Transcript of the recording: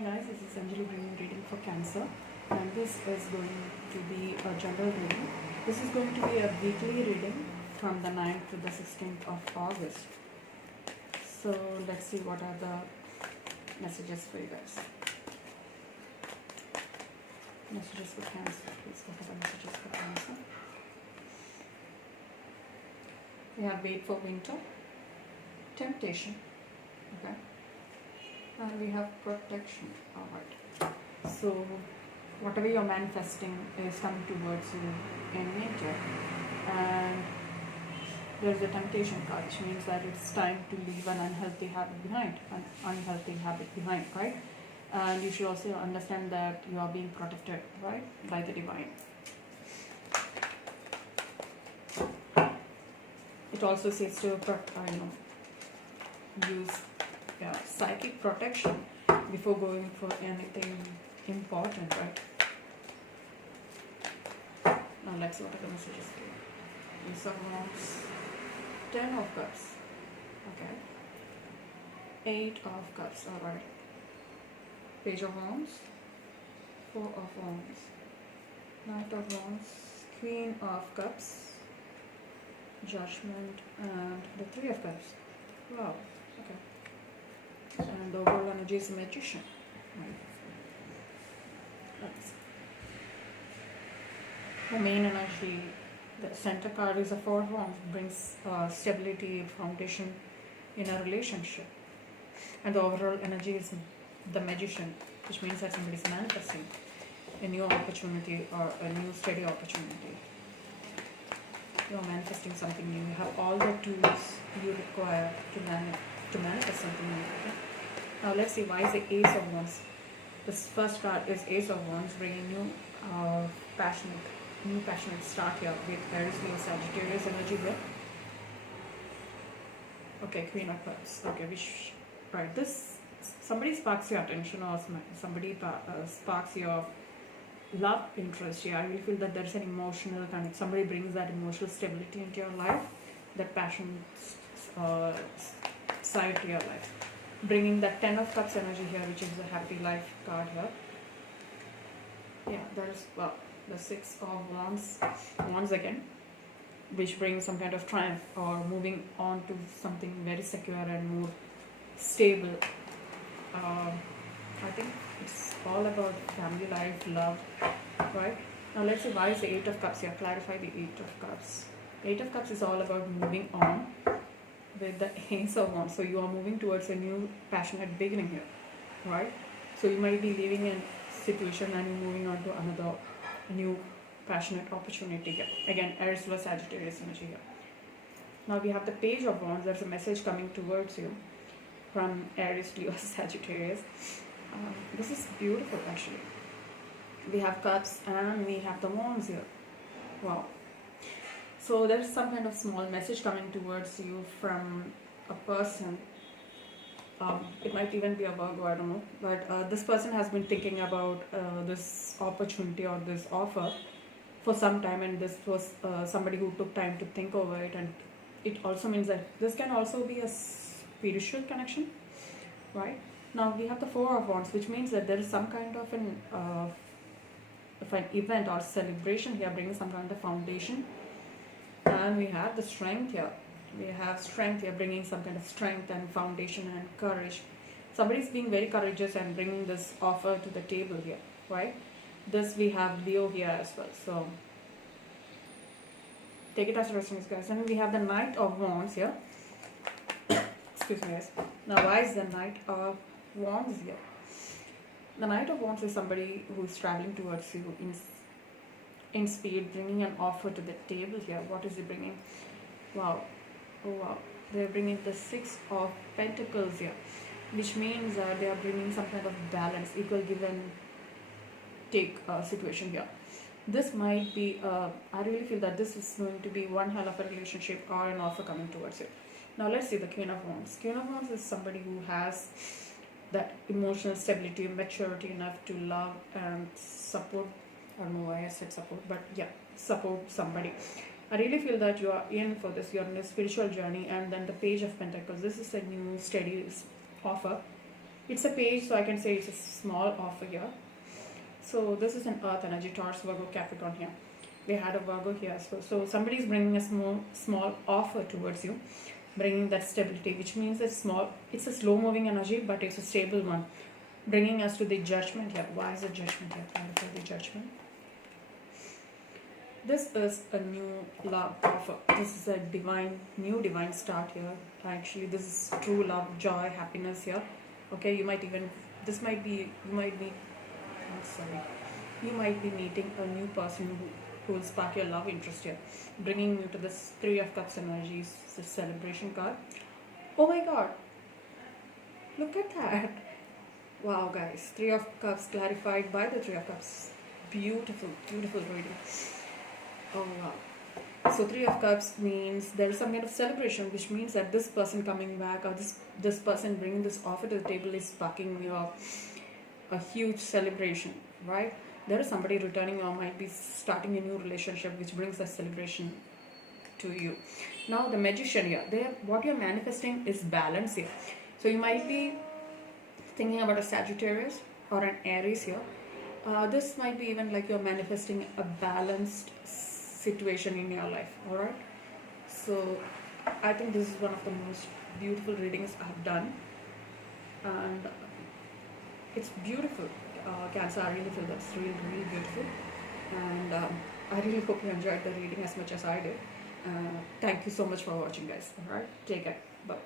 Hi guys, this is Anjali bringing reading for Cancer, and this is going to be a general reading. This is going to be a weekly reading from the 9th to the 16th of August. So let's see what are the messages for you guys. Messages for Cancer, please look at the messages for Cancer. We have wait for winter, temptation, okay, and we have protection. All right. So whatever you're manifesting is coming towards you in nature, and there's a temptation card, which means that it's time to leave an unhealthy habit behind, right? And you should also understand that you are being protected, right, by the divine. It also says to use psychic protection before going for anything important, right? Now let's see what are the messages here. Ace of Wands, 10 of Cups, okay, 8 of Cups, alright, Page of Wands, 4 of Wands, Knight of Wands, Queen of Cups, Judgment, and the 3 of Cups. Wow, okay. And the overall energy is a Magician. Let's the main energy, the center card is a 4 of Wands, brings stability, foundation in a relationship. And the overall energy is the Magician, which means that somebody is manifesting a new opportunity or a new steady opportunity. You are manifesting something new. You have all the tools you require to manifest something new. Okay? Now let's see, why is the Ace of Wands? This first card is Ace of Wands, bringing new passionate start here with Aries, Leo, Sagittarius energy here. Okay, Queen of Cups. Okay, right, this somebody sparks your attention, or somebody sparks your love interest. Yeah, I will feel that there's an emotional connect. Somebody brings that emotional stability into your life, that passion side to your life, bringing that 10 of Cups energy here, which is the happy life card here. Yeah, there's the 6 of Wands again, which brings some kind of triumph or moving on to something very secure and more stable. I think it's all about family life, love, right? Now let's see, why is the 8 of Cups here? Clarify the 8 of Cups. 8 of Cups is all about moving on with the Ace of Wands. So you are moving towards a new passionate beginning here, right? So you might be leaving a situation and you're moving on to another new passionate opportunity here. Again, Aries, Leo, Sagittarius energy here. Now we have the Page of Wands. There's a message coming towards you from Aries, Leo, Sagittarius. This is beautiful actually. We have Cups and we have the Wands here. Wow. So there's some kind of small message coming towards you from a person. It might even be a Virgo, I don't know. But this person has been thinking about this opportunity or this offer for some time, and this was somebody who took time to think over it. And it also means that this can also be a spiritual connection, right? Now we have the 4 of Wands, which means that there is some kind of an event or celebration here, bringing some kind of foundation. And we have the Strength here. We have Strength here, bringing some kind of strength and foundation and courage. Somebody's being very courageous and bringing this offer to the table here, right? This we have Leo here as well. So take it as a reference, guys. And we have the Knight of Wands here. Excuse me, guys. Now, why is the Knight of Wands here? The Knight of Wands is somebody who is traveling towards you in speed, bringing an offer to the table here. What is he bringing? Wow. Oh wow, they're bringing the 6 of Pentacles here, which means they are bringing some kind of balance, equal give and take situation here. This might be, I really feel that this is going to be one hell of a relationship or an offer coming towards it. Now let's see the Queen of Wands. Queen of Wands is somebody who has that emotional stability, maturity enough to love and support. I don't know why I said support, but yeah, support somebody. I really feel that you are in for this, you're in a spiritual journey. And then the Page of Pentacles, this is a new steady offer It's a page, so I can say it's a small offer here. So this is an Earth energy, Taurus, Virgo, Capricorn here. We had a Virgo here as well. So somebody is bringing a small offer towards you, bringing that stability, which means it's a slow moving energy, but it's a stable one, bringing us to the Judgment here. Why is the Judgment here? Clarify the Judgment. This is a new love offer. This is a new divine start here. Actually, this is true love, joy, happiness here. Okay, you might be, you might be meeting a new person who will spark your love interest here, bringing you to this Three of Cups energies, this celebration card. Oh my God, look at that. Wow, guys, Three of Cups clarified by the Three of Cups. Beautiful, beautiful reading. Oh wow. So Three of Cups means there is some kind of celebration, which means that this person coming back, or this person bringing this offer to the table is sparking your a huge celebration, right? There is somebody returning or might be starting a new relationship, which brings a celebration to you. Now the Magician here, what you're manifesting is balance here. So you might be thinking about a Sagittarius or an Aries here. This might be even like you're manifesting a balanced situation in your life. All right, so I think this is one of the most beautiful readings I've done, and it's beautiful. Cancer, I really feel that's really, really beautiful, and I really hope you enjoyed the reading as much as I did. Thank you so much for watching, guys. All right, take care. Bye.